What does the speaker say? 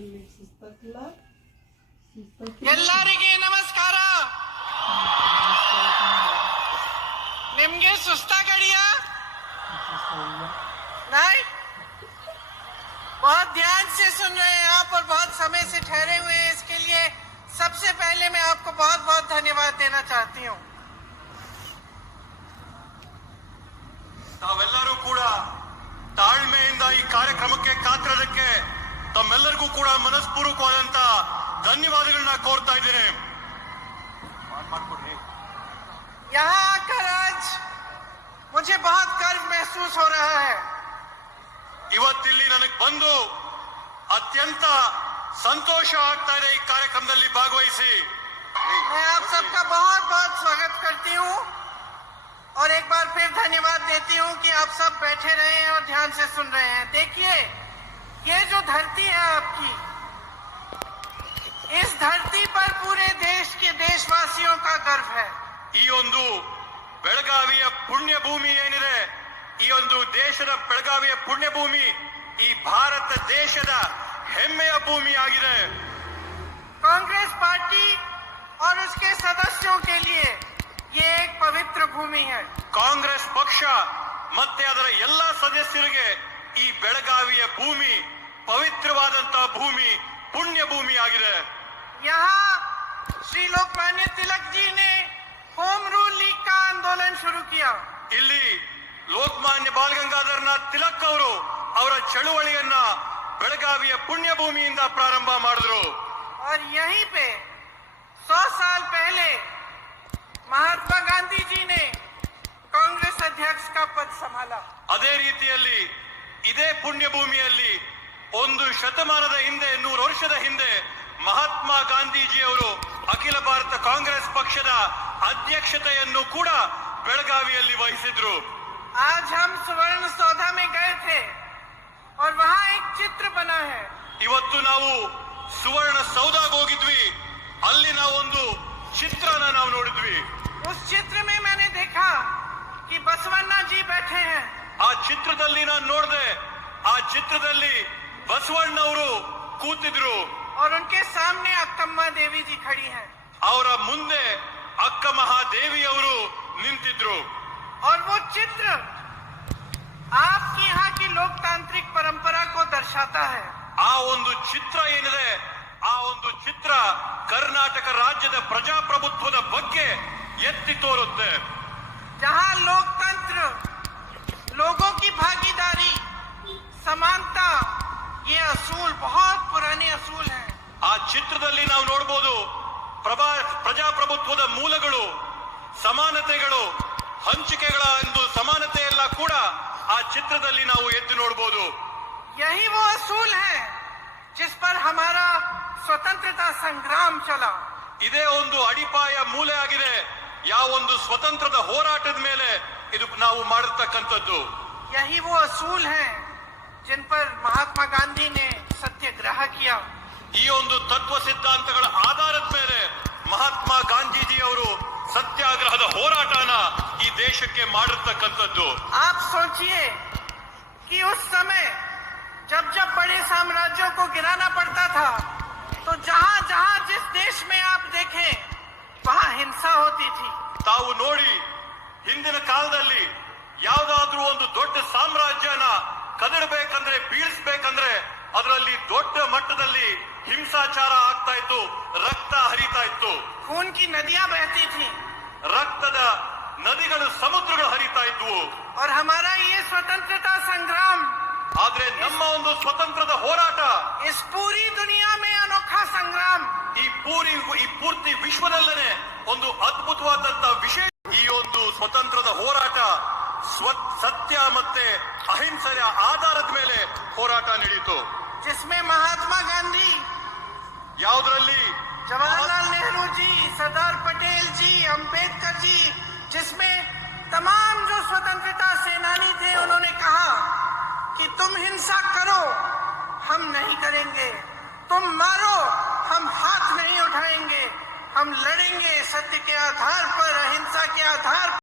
ಇಲ್ಲಿ ಸುಸ್ತಾಗಿಲ್ಲ ಸುಸ್ತಾಗಿ ಎಲ್ಲರಿಗೆ ನಮಸ್ಕಾರ ನಿಮ್ಗೆ ಸುಸ್ತಾಗಡಿಯಾ ಸುಸ್ತಾಗಿಲ್ಲ नहीं बहुत ध्यान से सुन रहे हैं आप और बहुत समय से ठहरे हुए हैं इसके लिए सबसे पहले मैं आपको बहुत बहुत धन्यवाद देना चाहती हूँ ತಾವೆಲ್ಲರೂ ಕೂಡ ತಾಳ್ಮೆಯಿಂದ ಈ ಕಾರ್ಯಕ್ರಮಕ್ಕೆ ಕಾತಿರೋದಕ್ಕೆ ತಮ್ಮೆಲ್ಲರಿಗೂ ಕೂಡ ಮನಸ್ಪೂರ್ವಕವಾದಂತ ಧನ್ಯವಾದಗಳನ್ನ ಕೋರ್ತಾ ಇದ್ದೇನೆ ಮಾಡ್ಕೊಡ್ರಿ यहाँ आकर आज मुझे बहुत गर्व महसूस हो रहा है ಇವತ್ತಿಲ್ಲಿ ನನಗೆ ಬಂದು ಅತ್ಯಂತ ಸಂತೋಷ ಆಗ್ತಾ ಇದೆ ಈ ಕಾರ್ಯಕ್ರಮದಲ್ಲಿ ಭಾಗವಹಿಸಿ मैं आप सबका बहुत बहुत स्वागत करती हूँ और एक बार फिर धन्यवाद देती हूँ कि आप सब बैठे रहे हैं और ध्यान से सुन रहे हैं देखिए ये जो धरती है आपकी इस धरती पर पूरे देश के देशवासियों का गर्व है ಈ ಒಂದು ಬೆಳಗಾವಿಯ ಪುಣ್ಯ ಭೂಮಿ ಏನಿದೆ ಈ ಒಂದು ದೇಶದ ಬೆಳಗಾವಿಯ ಪುಣ್ಯ ಭೂಮಿ ಈ ಭಾರತ ದೇಶದ ಹೆಮ್ಮೆಯ ಭೂಮಿ ಆಗಿದೆ कांग्रेस पार्टी और उसके सदस्यों के लिए ये एक पवित्र भूमि है ಕಾಂಗ್ರೆಸ್ ಪಕ್ಷ ಮತ್ತೆ ಅದರ ಎಲ್ಲ ಸದಸ್ಯರಿಗೆ ಈ ಬೆಳಗಾವಿಯ ಭೂಮಿ ಪವಿತ್ರವಾದಂತಹ ಭೂಮಿ ಪುಣ್ಯ ಭೂಮಿ ಆಗಿದೆ यहाँ श्री लोकमान्य तिलक जी ने होम रूल लीग का आंदोलन शुरू किया ಇಲ್ಲಿ ಲೋಕಮಾನ್ಯ ಬಾಲಗಂಗಾಧರನಾಥ್ ತಿಲಕ್ ಅವರು ಅವರ ಚಳುವಳಿಯನ್ನ ಬೆಳಗಾವಿಯ ಪುಣ್ಯ ಭೂಮಿಯಿಂದ ಪ್ರಾರಂಭ ಮಾಡಿದ್ರು और यहीं पे सौ साल पहले महात्मा गांधी जी ने कांग्रेस अध्यक्ष का पद संभाला ಅದೇ ರೀತಿಯಲ್ಲಿ ಇದೇ ಪುಣ್ಯ ಭೂಮಿಯಲ್ಲಿ ಒಂದು ಶತಮಾನದ ಹಿಂದೆ ನೂರು ವರ್ಷದ ಹಿಂದೆ ಮಹಾತ್ಮ ಗಾಂಧೀಜಿಯವರು ಅಖಿಲ ಭಾರತ ಕಾಂಗ್ರೆಸ್ ಪಕ್ಷದ ಅಧ್ಯಕ್ಷತೆಯನ್ನು ಕೂಡ ಬೆಳಗಾವಿಯಲ್ಲಿ ವಹಿಸಿದ್ರು आज हम सुवर्ण सौधा में गए थे और वहाँ एक चित्र बना है ಇವತ್ತು ನಾವು ಸುವರ್ಣ ಸೌದಾಗ್ ಹೋಗಿದ್ವಿ ಅಲ್ಲಿ ನಾವೊಂದು ಚಿತ್ರನ ನಾವು ನೋಡಿದ್ವಿ उस चित्र में मैंने देखा कि बसवन्ना जी बैठे हैं ಆ ಚಿತ್ರದಲ್ಲಿ ನಾನು ನೋಡಿದೆ ಆ ಚಿತ್ರದಲ್ಲಿ ಬಸವಣ್ಣವರು ಕೂತಿದ್ರು और उनके सामने अक्कम्मा देवी जी खड़ी हैं ಅವರ ಮುಂದೆ ಅಕ್ಕ ಮಹಾದೇವಿಯವರು ನಿಂತಿದ್ರು और वो चित्र आपकी यहाँ की लोकतांत्रिक परंपरा को दर्शाता है ಆ ಒಂದು ಚಿತ್ರ ಏನಿದೆ ಆ ಒಂದು ಚಿತ್ರ ಕರ್ನಾಟಕ ರಾಜ್ಯದ ಪ್ರಜಾಪ್ರಭುತ್ವದ ಬಗ್ಗೆ ಎತ್ತಿ ತೋರುತ್ತೆ की भागीदारी समानता ये असूल बहुत पुराने असूल हैं ಆ ಚಿತ್ರದಲ್ಲಿ ನಾವು ನೋಡ್ಬೋದು ಪ್ರಭಾ ಪ್ರಜಾಪ್ರಭುತ್ವದ ಮೂಲಗಳು ಸಮಾನತೆಗಳು ಹಂಚಿಕೆಗಳ ಒಂದು ಸಮಾನತೆ ಎಲ್ಲ ಕೂಡ ಆ ಚಿತ್ರದಲ್ಲಿ ನಾವು ಎದ್ದು ನೋಡ್ಬೋದು यही वो असूल है जिस पर हमारा स्वतंत्रता संग्राम चला ಇದೇ ಒಂದು ಅಡಿಪಾಯ ಮೂಲೆ ಆಗಿದೆ ಯಾವ ಒಂದು ಸ್ವತಂತ್ರದ ಹೋರಾಟದ ಮೇಲೆ ಇದು ನಾವು ಮಾಡಿರ್ತಕ್ಕಂಥದ್ದು यही वो असूल हैं जिन पर महात्मा गांधी ने सत्याग्रह किया ಈ ಒಂದು ತತ್ವ ಸಿದ್ಧಾಂತಗಳ ಆಧಾರದ ಮೇಲೆ ಮಹಾತ್ಮ ಗಾಂಧೀಜಿ ಅವರು ಸತ್ಯಾಗ್ರಹದ ಹೋರಾಟನ ಈ ದೇಶಕ್ಕೆ ಮಾಡಿರ್ತಕ್ಕಂಥದ್ದು आप सोचिए कि उस समय जब जब बड़े साम्राज्यों को गिराना पड़ता था तो जहां जहां जिस देश में आप देखें वहां हिंसा होती थी ತಾವು ನೋಡಿ ಹಿಂದಿನ ಕಾಲದಲ್ಲಿ ಯಾವ್ದಾದ್ರೂ ಒಂದು ದೊಡ್ಡ ಸಾಮ್ರಾಜ್ಯನ ಕದಡಬೇಕಂದ್ರೆ ಬೀಳಿಸ್ಬೇಕಂದ್ರೆ ಅದರಲ್ಲಿ ದೊಡ್ಡ ಮಟ್ಟದಲ್ಲಿ ಹಿಂಸಾಚಾರ ಆಗ್ತಾ ಇತ್ತು ರಕ್ತ ಹರಿತಾ ಇತ್ತು खून की नदियां बहती थी ರಕ್ತದ ನದಿಗಳು ಸಮುದ್ರಗಳು ಹರಿತಾ ಇದ್ವು और हमारा ये स्वतंत्रता संग्राम ಆದ್ರೆ ನಮ್ಮ ಒಂದು ಸ್ವತಂತ್ರದ ಹೋರಾಟ इस पूरी दुनिया में अनोखा संग्राम ಈ ಪೂರಿ ಈ ಪೂರ್ತಿ ವಿಶ್ವದಲ್ಲೇ ಒಂದು ಅದ್ಭುತವಾದಂತ ವಿಷಯ ಈ ಒಂದು ಸ್ವತಂತ್ರದ ಹೋರಾಟ ಸ್ವ ಸತ್ಯ ಮತ್ತೆ ಅಹಿಂಸೆಯ ಆಧಾರದ ಮೇಲೆ ಹೋರಾಟ ನಡೆಯಿತು जिसमें महात्मा गांधी ಯಾವುದರಲ್ಲಿ जवाहरलाल नेहरू जी सरदार पटेल जी अंबेडकर जी जिसमें तमाम जो स्वतंत्रता सेनानी थे उन्होंने कहा कि तुम हिंसा करो हम नहीं करेंगे तुम मारो हम हाथ नहीं उठाएंगे हम लड़ेंगे सत्य के आधार पर अहिंसा के आधार पर